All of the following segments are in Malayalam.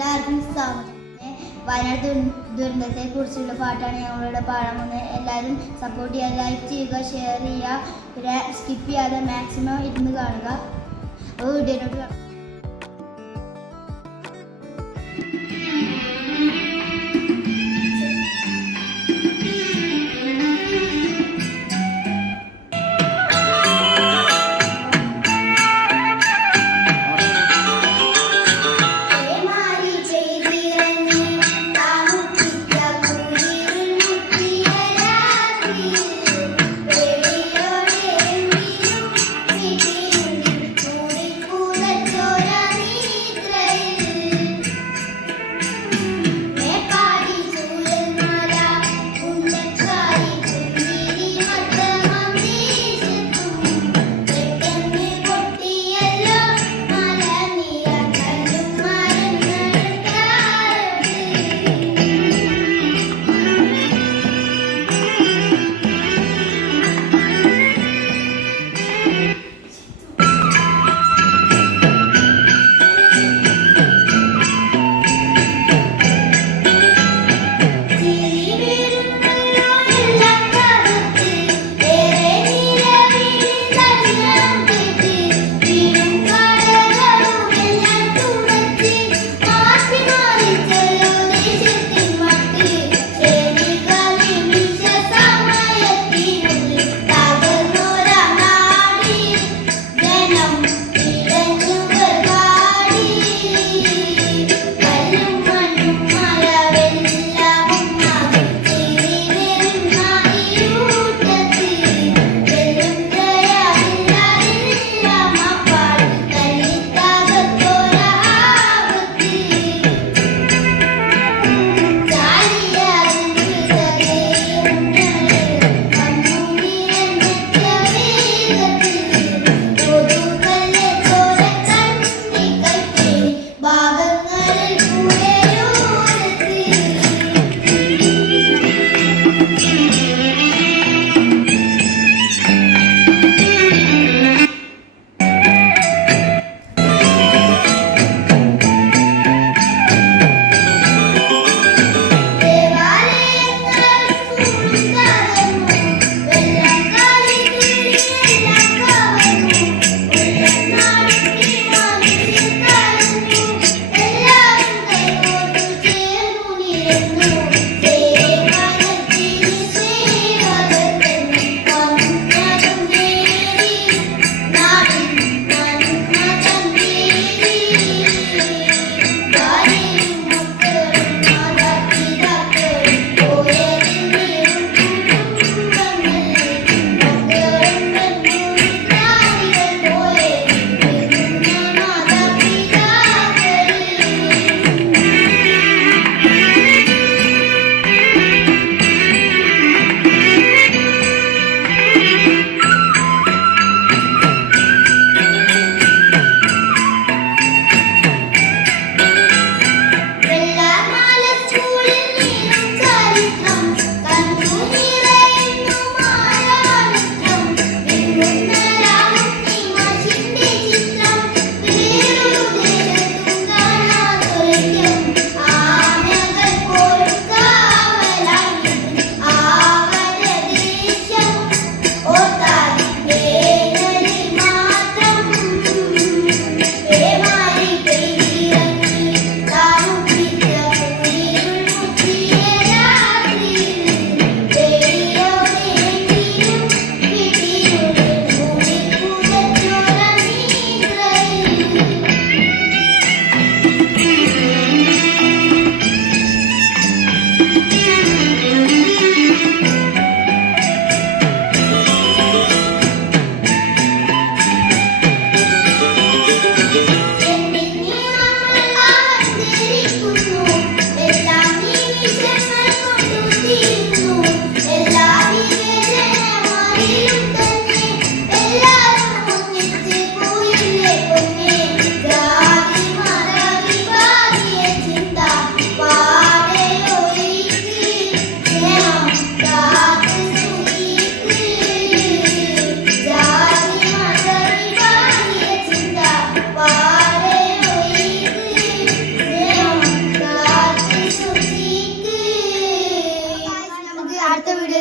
എല്ലാവർക്കും സ്വാഗതം. വയനാട് ദുരന്തത്തെ കുറിച്ചുള്ള പാട്ടാണ് ഞങ്ങളുടെ പാടാമെന്ന് എല്ലാവരും സപ്പോർട്ട് ചെയ്യുക ലൈക്ക് ചെയ്യുക ഷെയർ ചെയ്യുക. സ്കിപ്പ് ചെയ്യാതെ മാക്സിമം ഇരുന്ന് കാണുക. അപ്പോൾ വീഡിയോയിലോട്ട്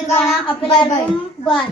കാണാം അപ്പോൾ എല്ലാവർക്കും ബൈ